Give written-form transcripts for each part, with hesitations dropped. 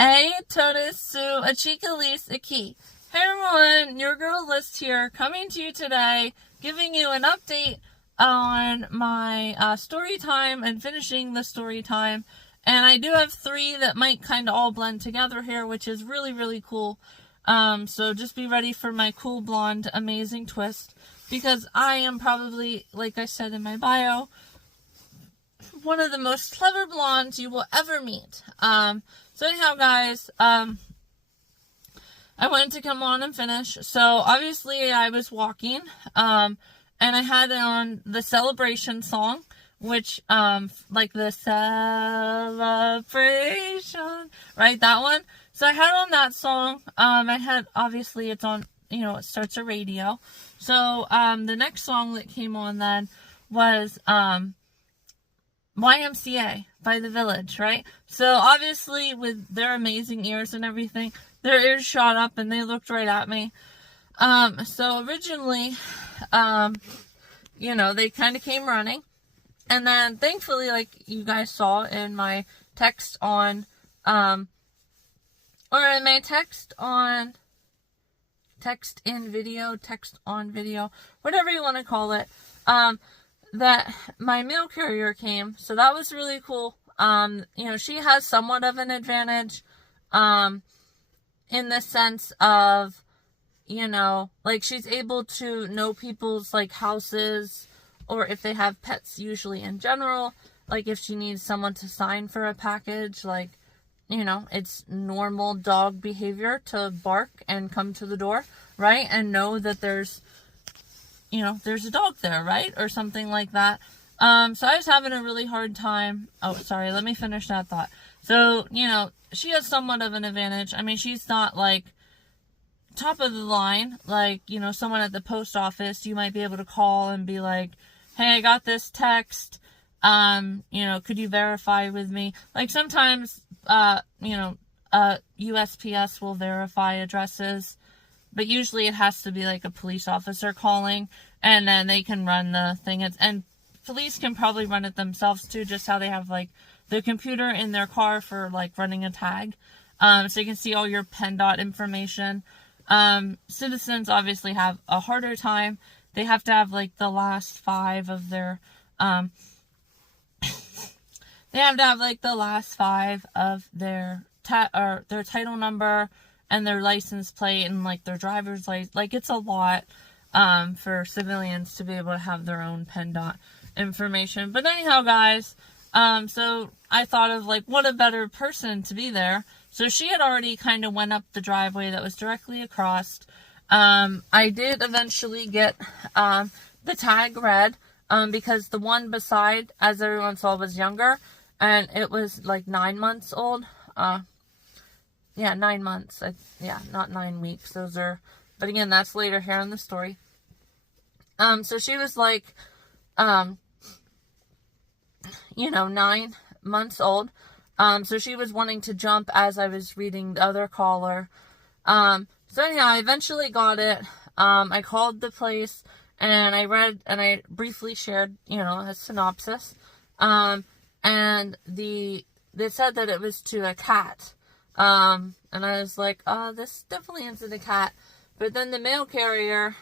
A totus su a chicalis a key. Hey everyone, your girl List here, coming to you today, giving you an update on my story time and finishing the story time. And I do have 3 that might kind of all blend together here, which is really, really cool. So just be ready for my cool blonde amazing twist, because I am probably, like I said in my bio, one of the most clever blondes you will ever meet. So anyhow, guys, I wanted to come on and finish. So obviously I was walking, and I had on the celebration song, which, like the celebration, right? That one. So I had on that song. I had, obviously it's on, it starts a radio. So, the next song that came on then was, YMCA by The Village, right? So obviously with their amazing ears and everything, their ears shot up and they looked right at me. So originally, they kind of came running, and then thankfully, like you guys saw in my text on, text on video, whatever you want to call it, that my mail carrier came. So that was really cool. She has somewhat of an advantage, in the sense of, like she's able to know people's like houses, or if they have pets usually in general, like if she needs someone to sign for a package, like, it's normal dog behavior to bark and come to the door, right? And know that there's a dog there, right? Or something like that. So I was having a really hard time. Oh, sorry, let me finish that thought. So, she has somewhat of an advantage. I mean, she's not like top of the line, like, someone at the post office. You might be able to call and be like, hey, I got this text. Could you verify with me? Like sometimes, USPS will verify addresses, but usually it has to be like a police officer calling, and then they can run the thing. And police can probably run it themselves too, just how they have like the computer in their car for like running a tag. So you can see all your PennDOT information. Citizens obviously have a harder time. They have to have like the last 5 of their, their title number and their license plate and like their driver's license. Like it's a lot for civilians to be able to have their own PennDOT information. But anyhow, guys, so I thought of like what a better person to be there. So she had already kind of went up the driveway that was directly across. I did eventually get the tag read, because the one beside, as everyone saw, was younger, and it was like 9 months old. 9 months. Not 9 weeks. But again, that's later here in the story. So she was like, 9 months old. So she was wanting to jump as I was reading the other caller. So anyhow, I eventually got it. I called the place and I read and I briefly shared, a synopsis. And they said that it was to a cat. And I was like, oh, this definitely isn't a cat. But then the mail carrier,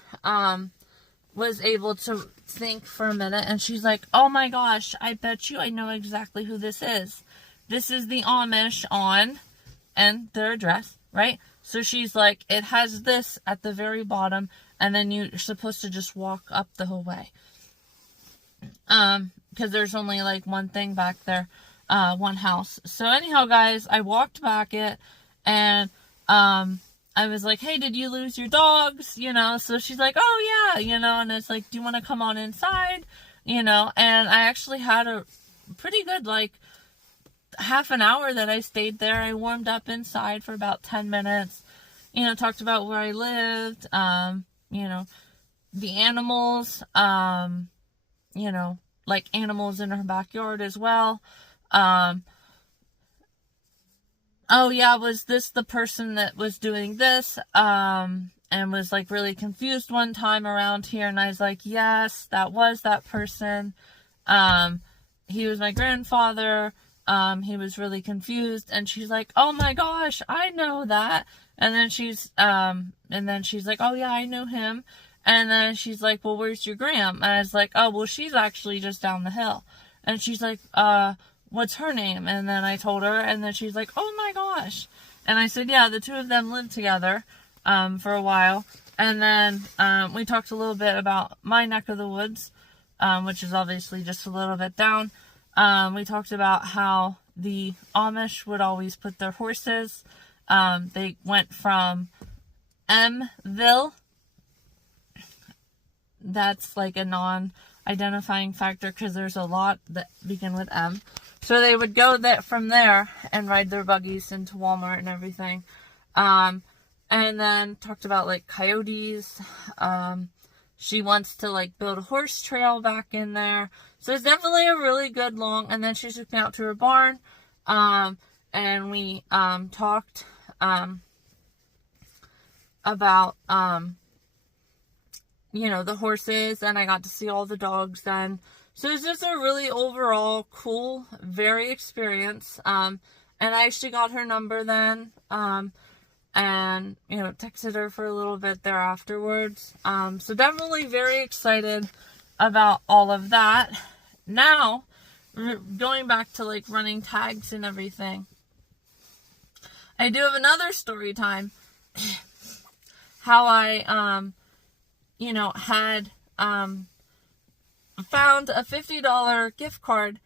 was able to think for a minute, and she's like, oh my gosh, I bet you I know exactly who this is. This is the Amish on, and their address, right? So she's like, it has this at the very bottom, and then you're supposed to just walk up the whole way. Because there's only like one thing back there, one house. So anyhow, guys, I walked back it, and, I was like, hey, did you lose your dogs? So she's like, oh yeah, and it's like, do you want to come on inside? And I actually had a pretty good, like, half an hour that I stayed there. I warmed up inside for about 10 minutes, talked about where I lived, the animals, like animals in her backyard as well. Oh yeah, was this the person that was doing this? And was like really confused one time around here. And I was like, yes, that was that person. He was my grandfather. he was really confused, and she's like, oh my gosh, I know that. And then she's like, oh yeah, I know him. And then she's like, well, where's your gram? And I was like, oh, well, she's actually just down the hill. And she's like, what's her name? And then I told her, and then she's like, oh my gosh. And I said, yeah, the two of them lived together, for a while. And then, we talked a little bit about my neck of the woods, which is obviously just a little bit down. We talked about how the Amish would always put their horses, they went from Mville. That's like a non-identifying factor because there's a lot that begin with M. So they would go from there and ride their buggies into Walmart and everything. And then talked about like coyotes. She wants to like build a horse trail back in there. So it's definitely a really good long. And then she took me out to her barn. And we talked about the horses, and I got to see all the dogs then. So it's just a really overall cool, very experience. And I actually got her number then. And texted her for a little bit there afterwards. So definitely very excited about all of that. Now, going back to like running tags and everything, I do have another story time. How I, had found a $50 gift card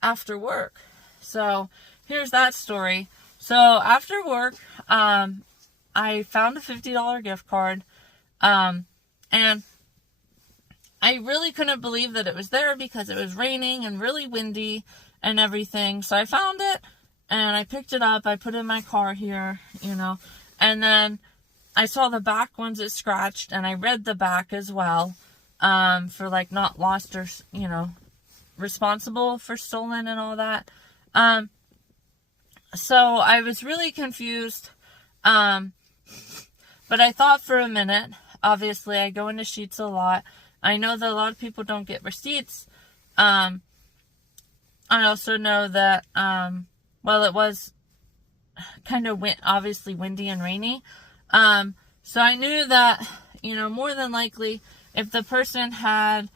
after work. So here's that story. So after work, I found a $50 gift card, and I really couldn't believe that it was there because it was raining and really windy and everything. So I found it and I picked it up. I put it in my car here, and then I saw the back ones it scratched, and I read the back as well, for like not lost or, responsible for stolen and all that. So I was really confused, but I thought for a minute. Obviously, I go into Sheetz a lot. I know that a lot of people don't get receipts. I also know that, it was kind of obviously windy and rainy. So I knew that, more than likely, if the person had,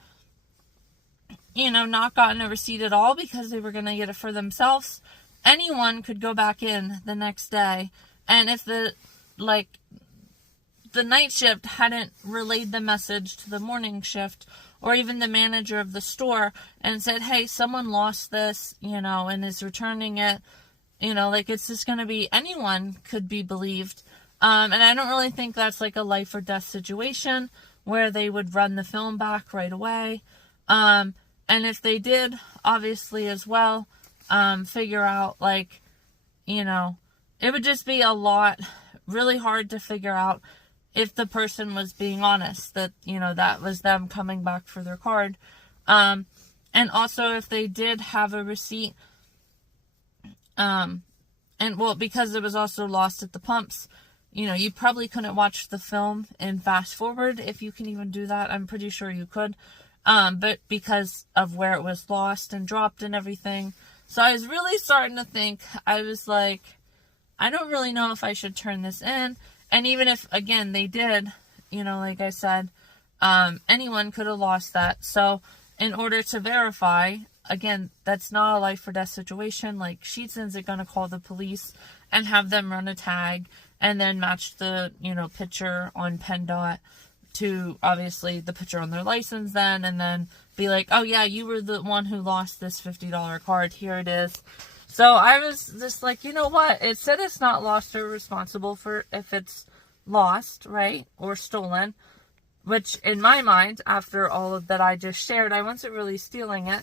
not gotten a receipt at all because they were going to get it for themselves, anyone could go back in the next day. And if the night shift hadn't relayed the message to the morning shift, or even the manager of the store, and said, hey, someone lost this, and is returning it, it's just going to be, anyone could be believed. And I don't really think that's like a life or death situation where they would run the film back right away. And if they did, obviously as well, figure out it would just be a lot, really hard to figure out if the person was being honest, that, that was them coming back for their card. And also if they did have a receipt, because it was also lost at the pumps, you probably couldn't watch the film in fast forward, if you can even do that. I'm pretty sure you could. But because of where it was lost and dropped and everything. So I was really starting to think, I was like, I don't really know if I should turn this in. And even if, again, they did, like I said, anyone could have lost that. So in order to verify, again, that's not a life or death situation. Like, Sheetz isn't going to call the police and have them run a tag and then match the, picture on PennDOT to, obviously, the picture on their license then, and then be like, oh yeah, you were the one who lost this $50 card, here it is. So I was just like, you know what, it said it's not lost or responsible for if it's lost, right, or stolen, which in my mind, after all of that I just shared, I wasn't really stealing it,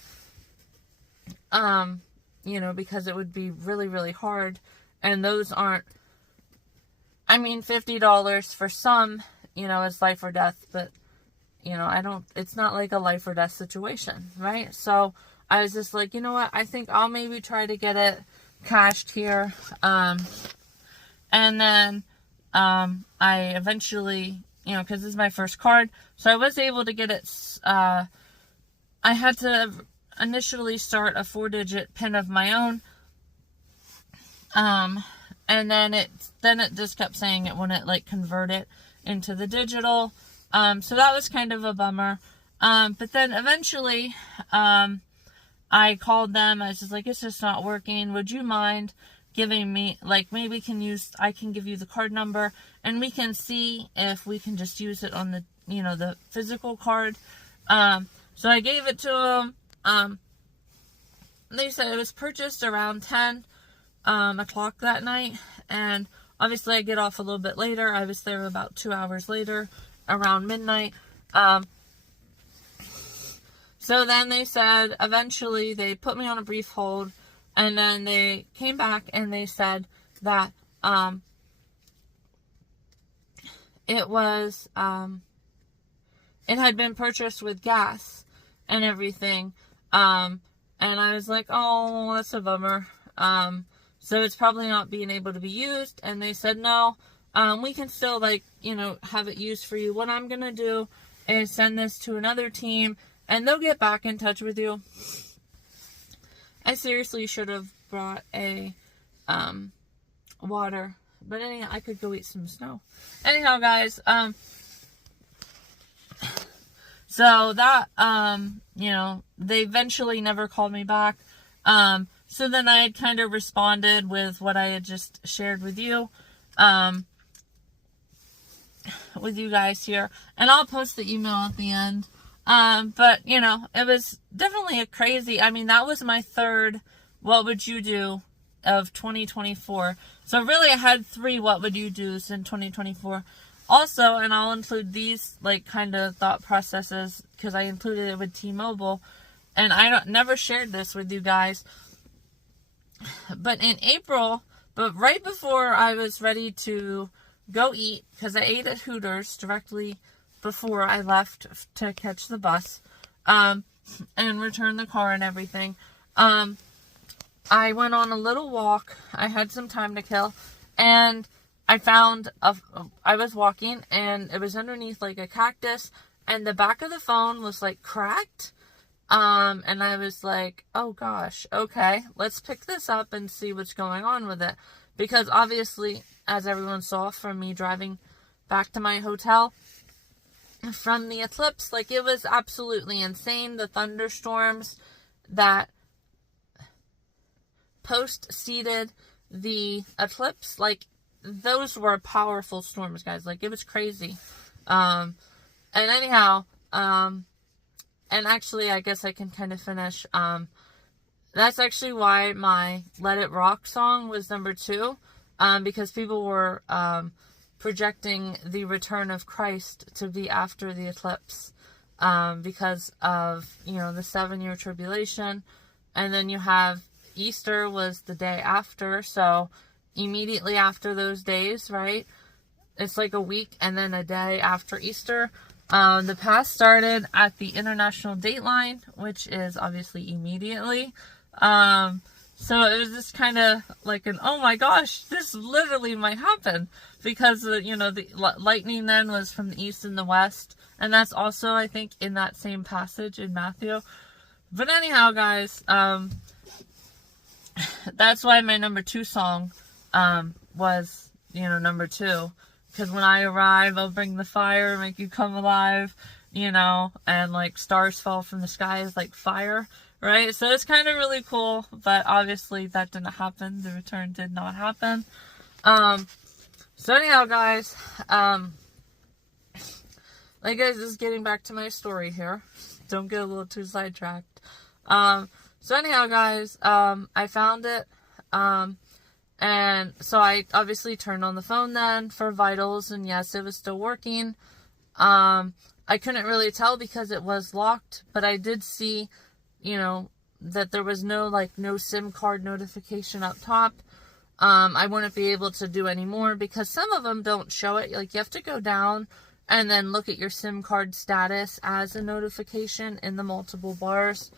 because it would be really, really hard, and those aren't, $50 for some, is life or death, but, it's not like a life or death situation, right? So I was just like, you know what, I think I'll maybe try to get it cashed here, and then, I eventually, because this is my first card, so I was able to get it, I had to initially start a 4-digit PIN of my own. And then it just kept saying it wouldn't like convert it into the digital. So that was kind of a bummer. But then eventually, I called them. I was just like, it's just not working. Would you mind giving me, like, maybe I can give you the card number and we can see if we can just use it on the, the physical card. So I gave it to them. They said it was purchased around 10 o'clock that night, and obviously I get off a little bit later. I was there about 2 hours later, around midnight. So then they said, eventually they put me on a brief hold, and then they came back and they said that it had been purchased with gas and everything. And I was like, oh, that's a bummer. So it's probably not being able to be used. And they said, no, we can still, have it used for you. What I'm going to do is send this to another team, and they'll get back in touch with you. I seriously should have brought a water. But anyhow, I could go eat some snow. Anyhow, guys, so that, they eventually never called me back. So then I had kind of responded with what I had just shared with you, with you guys here. And I'll post the email at the end. But, it was definitely that was my third What Would You Do of 2024. So really I had 3 What Would You Do's in 2024. Also, and I'll include these, kind of thought processes, because I included it with T-Mobile. And I never shared this with you guys. But in April, right before I was ready to go eat, because I ate at Hooters directly before I left to catch the bus, and return the car and everything, I went on a little walk. I had some time to kill, and I was walking, and it was underneath a cactus, and the back of the phone was cracked. And I was like, oh gosh, okay, let's pick this up and see what's going on with it. Because obviously, as everyone saw from me driving back to my hotel from the eclipse, it was absolutely insane. The thunderstorms that post-seeded the eclipse, those were powerful storms, guys. It was crazy. And anyhow, and actually, I guess I can kind of finish. That's actually why my Let It Rock song was number 2. Because people were projecting the return of Christ to be after the eclipse. Because of, the 7-year tribulation. And then you have Easter was the day after. So immediately after those days, right? It's a week and then a day after Easter. The past started at the international dateline, which is obviously immediately. So it was just kind of oh my gosh, this literally might happen. Because, the lightning then was from the east and the west. And that's also, I think, in that same passage in Matthew. But anyhow, guys, that's why my number 2 song, was, number 2. Because when I arrive, I'll bring the fire, make you come alive, and stars fall from the sky is fire, right? So it's kind of really cool, but obviously that didn't happen. The return did not happen. So anyhow, guys, just getting back to my story here. Don't get a little too sidetracked. So anyhow, guys, I found it, and so I obviously turned on the phone then for vitals, and yes, it was still working. I couldn't really tell because it was locked, but I did see, that there was no SIM card notification up top. I wouldn't be able to do any more because some of them don't show it. You have to go down and then look at your SIM card status as a notification in the multiple bars.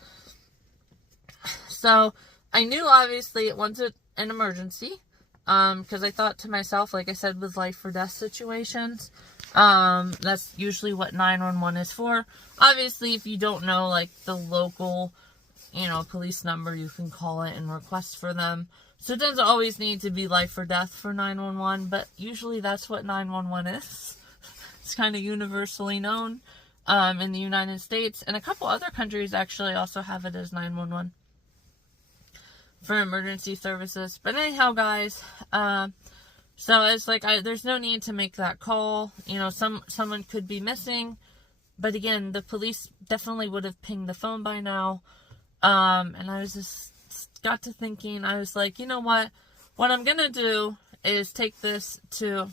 So I knew obviously it wasn't an emergency, because I thought to myself, like I said, with life or death situations, that's usually what 911 is for. Obviously, if you don't know the local a police number, you can call it and request for them. So it doesn't always need to be life or death for 911, but usually that's what 911 is. It's kind of universally known in the United States, and a couple other countries actually also have it as 911 for emergency services. But anyhow, guys, so it's like there's no need to make that call. Someone could be missing, but again, the police definitely would have pinged the phone by now. And I was just got to thinking, I was like, you know what I'm gonna do is take this to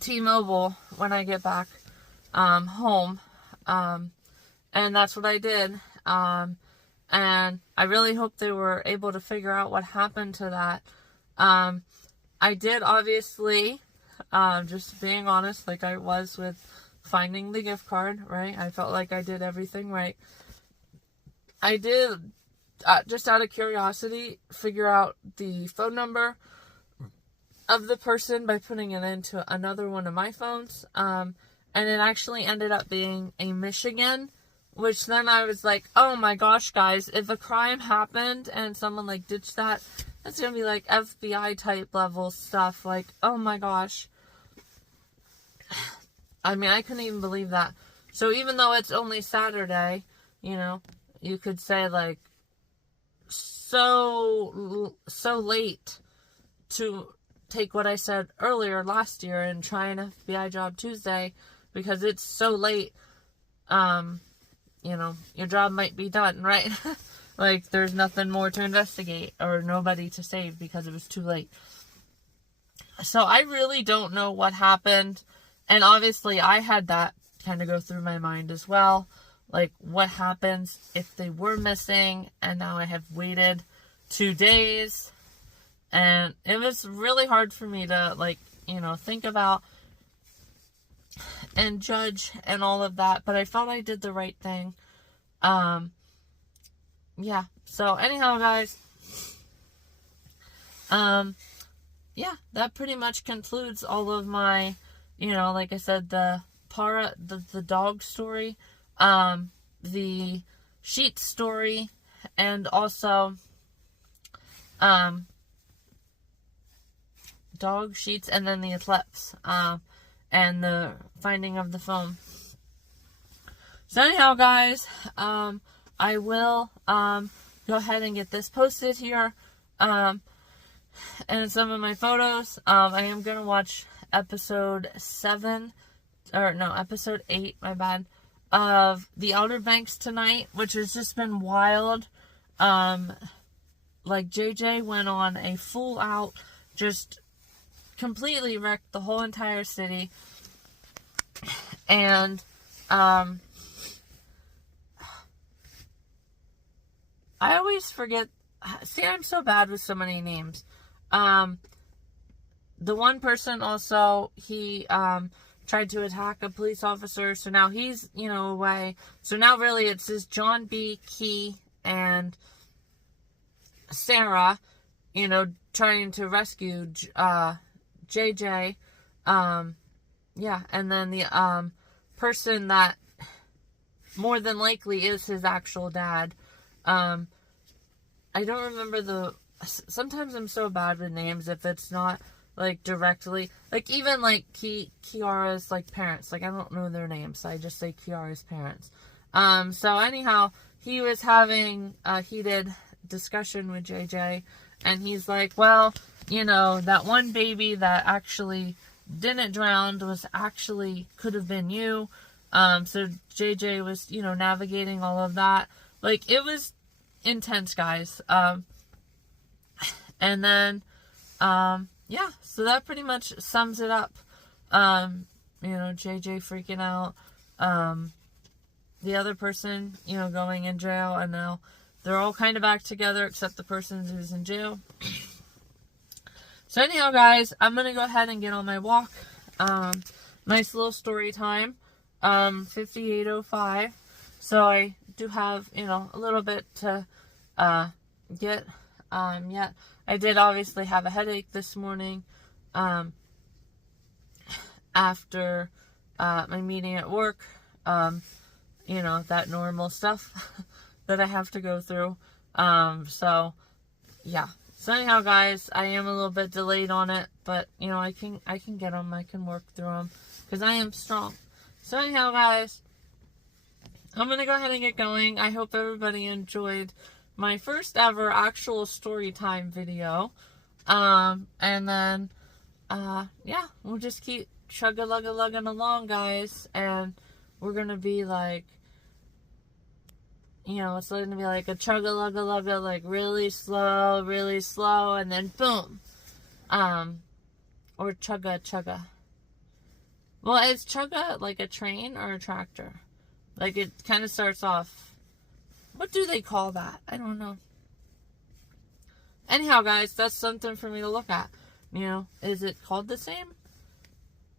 T-Mobile when I get back home, and that's what I did. And I really hope they were able to figure out what happened to that. I did, obviously, just being honest, like I was with finding the gift card, right? I felt like I did everything right. I did, just out of curiosity, figure out the phone number of the person by putting it into another one of my phones. And it actually ended up being a Michigan, which then I was like, oh my gosh, guys, if a crime happened and someone like ditched that, that's gonna be like FBI type level stuff. Like, oh my gosh. I mean, I couldn't even believe that. So even though it's only Saturday, you could say like so late to take what I said earlier last year and try an FBI job Tuesday, because it's so late. Your job might be done, right? Like there's nothing more to investigate or nobody to save because it was too late. So I really don't know what happened. And obviously I had that kind of go through my mind as well. Like, what happens if they were missing and now I have waited 2 days? And it was really hard for me to, think about and judge and all of that. But I felt I did the right thing. Yeah. So, anyhow, guys. That pretty much concludes all of my, like I said, the dog story. The sheet story, and also dog sheets, and then the eclipse, and the finding of the phone. So anyhow, guys, I will go ahead and get this posted here, and some of my photos. I am gonna watch episode 8, my bad, of The Outer Banks tonight, which has just been wild. JJ went on a full out, just completely wrecked the whole entire city. And, I always forget, see, I'm so bad with so many names. The one person also, he, tried to attack a police officer, so now he's, away. So now really it's just John B, Key, and Sarah, trying to rescue JJ. And then the person that more than likely is his actual dad. I don't remember sometimes I'm so bad with names if it's not directly, even Kiara's parents, I don't know their names, so I just say Kiara's parents. So anyhow, he was having a heated discussion with JJ, and he's like, well, that one baby that actually didn't drown could have been you. So JJ was, navigating all of that. It was intense, guys. And then, so that pretty much sums it up. JJ freaking out. The other person, going in jail, and now they're all kind of back together except the person who's in jail. So anyhow, guys, I'm going to go ahead and get on my walk. Nice little story time. 58:05. So I do have, a little bit to get yet. I did obviously have a headache this morning after my meeting at work. you know, that normal stuff that I have to go through. So yeah. So anyhow, guys, I am a little bit delayed on it, but you know, I can get them. I can work through them because I am strong. So anyhow, guys, I'm gonna go ahead and get going. I hope everybody enjoyed my first ever actual story time video. And then yeah, we'll just keep chugga-lugga-lugging along, guys, and we're gonna be like, you know, it's going to be like a chugga-lugga-lugga, like really slow, and then boom. Or chugga-chugga. Well, is chugga like a train or a tractor? Like, it kind of starts off, what do they call that? I don't know. Anyhow, guys, that's something for me to look at. You know, is it called the same?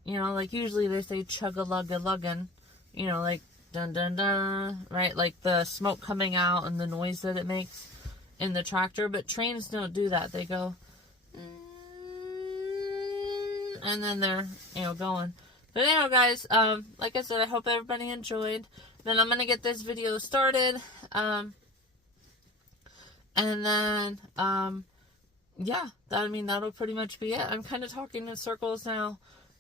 You know, like usually they say chugga-lugga-luggin', you know, like dun dun dun, right? Like the smoke coming out and the noise that it makes in the tractor. But trains don't do that. They go, and then they're, you know, going. But anyhow, guys, like I said, I hope everybody enjoyed. Then I'm gonna get this video started, and then yeah, I mean, that'll pretty much be it. I'm kind of talking in circles now,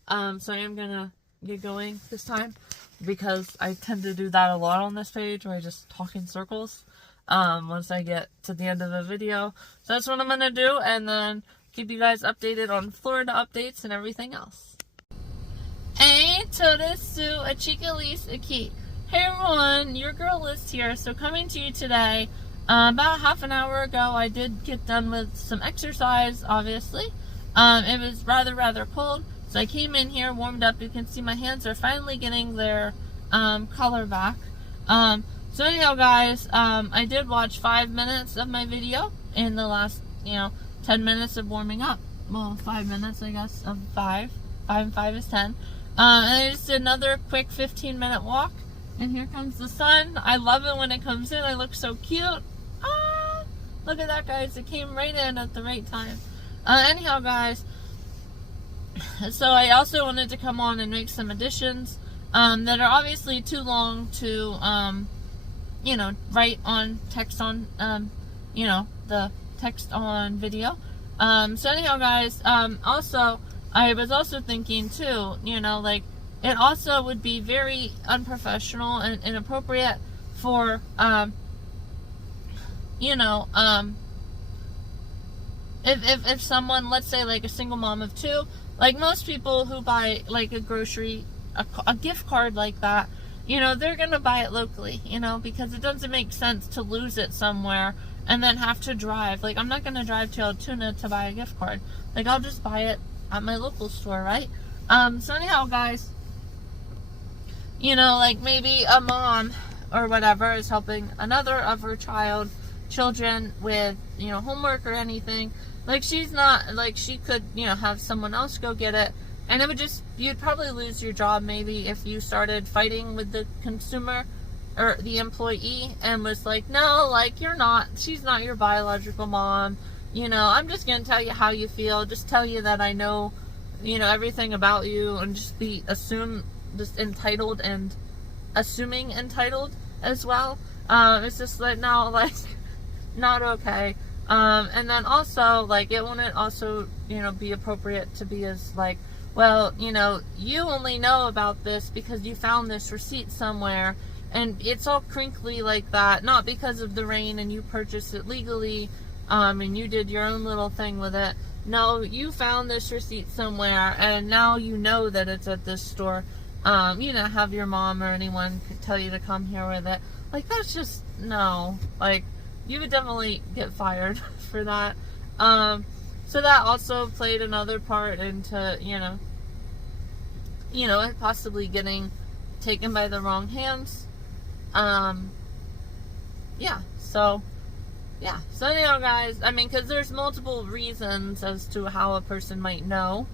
so I am gonna get going this time, because I tend to do that a lot on this page, where I just talk in circles once I get to the end of the video. So that's what I'm gonna do, and then keep you guys updated on Florida updates and everything else. Hey, toda su a chica lis aquí. Hey everyone, your girl Liz here. So coming to you today, about half an hour ago, I did get done with some exercise, obviously. It was rather cold, so I came in here, warmed up. You can see my hands are finally getting their color back. So anyhow, guys, I did watch 5 minutes of my video in the last, 10 minutes of warming up. Well, 5 minutes, I guess, of 5. 5 and 5 is 10. And I just did another quick 15-minute walk. And here comes the sun. I love it when it comes in. I look so cute. Ah, look at that, guys. It came right in at the right time. Anyhow, guys, so I also wanted to come on and make some additions that are obviously too long to, write on text on, the text on video. So anyhow, guys, also, I was also thinking too, it also would be very unprofessional and inappropriate for, if someone, let's say like a single mom of 2, like most people who buy like a gift card like that, they're going to buy it locally, because it doesn't make sense to lose it somewhere and then have to drive. Like, I'm not going to drive to Altoona to buy a gift card. Like, I'll just buy it at my local store, right? So anyhow, guys, like maybe a mom or whatever is helping another of her children with, homework or anything. Like, she's not, like, she could, have someone else go get it. And it would just, you'd probably lose your job maybe if you started fighting with the consumer or the employee and was like, no, like, she's not your biological mom. I'm just going to tell you how you feel. Just tell you that I know, everything about you, and just just entitled and assuming entitled as well. It's just like, no, like, not okay. And then also, like, it wouldn't also, be appropriate to be as like, well, you only know about this because you found this receipt somewhere, and it's all crinkly like that, not because of the rain and you purchased it legally, and you did your own little thing with it. No, you found this receipt somewhere, and now you know that it's at this store. Have your mom or anyone tell you to come here with it. Like, that's just, no. Like, you would definitely get fired for that. So that also played another part into, it possibly getting taken by the wrong hands. So anyhow, guys, I mean, because there's multiple reasons as to how a person might know,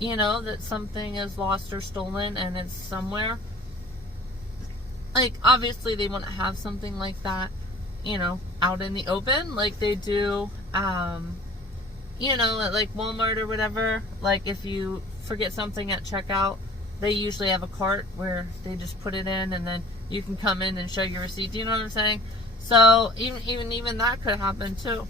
that something is lost or stolen and it's somewhere. Like, obviously they want to have something like that, out in the open, like they do, at like Walmart or whatever. Like, if you forget something at checkout, they usually have a cart where they just put it in, and then you can come in and show your receipt. Do you know what I'm saying? So even that could happen too.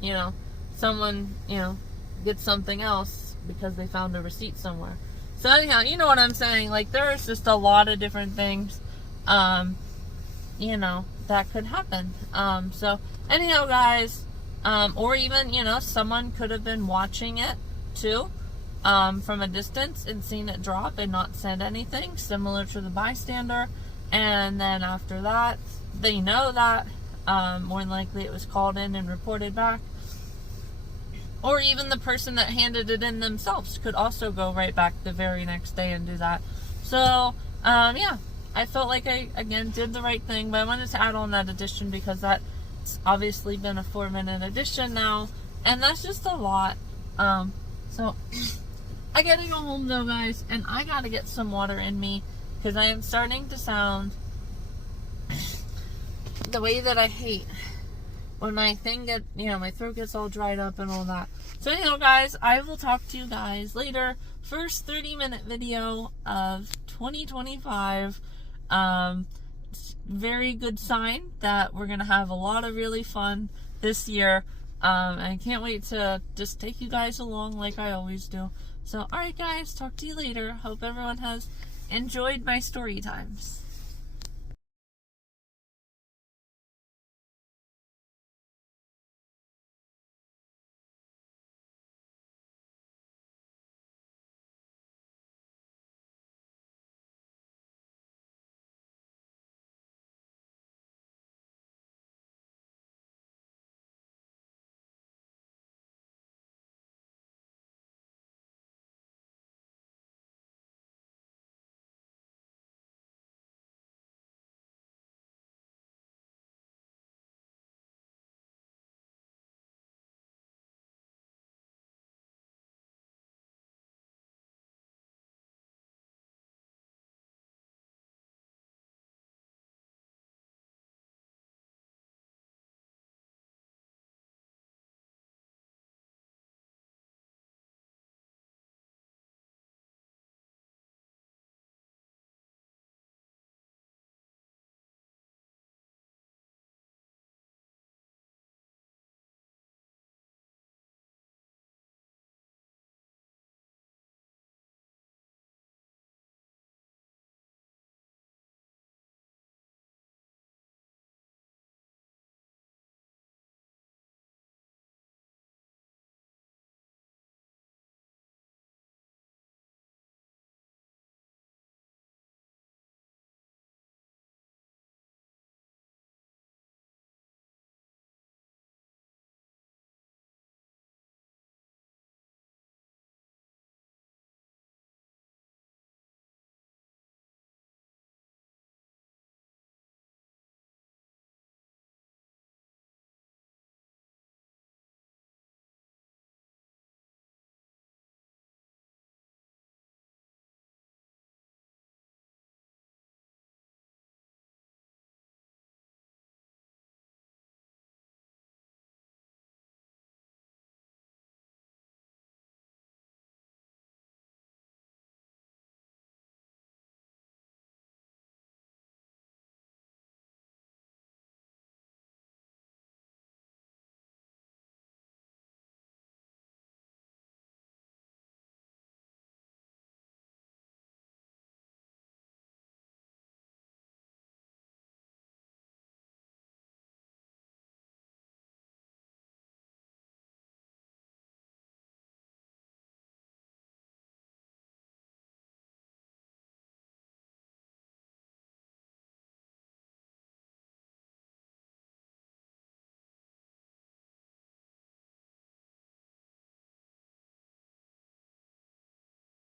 You know, someone, you know, gets something else because they found a receipt somewhere. So anyhow, you know what I'm saying? Like, there's just a lot of different things, you know, that could happen. So anyhow, guys, or even, you know, someone could have been watching it too, from a distance and seen it drop and not said anything, similar to the bystander. And then after that, they know that, more than likely it was called in and reported back. Or even the person that handed it in themselves could also go right back the very next day and do that. So, yeah, I felt like I, again, did the right thing. But I wanted to add on that addition because that's obviously been a 4-minute addition now. And that's just a lot. So, I gotta go home though, guys. And I gotta get some water in me because I am starting to sound the way that I hate when my thing get, you know, my throat gets all dried up and all that. So anyhow, guys, I will talk to you guys later. First 30-minute video of 2025. Very good sign that we're gonna have a lot of really fun this year. I can't wait to just take you guys along like I always do. So alright guys, talk to you later. Hope everyone has enjoyed my story times.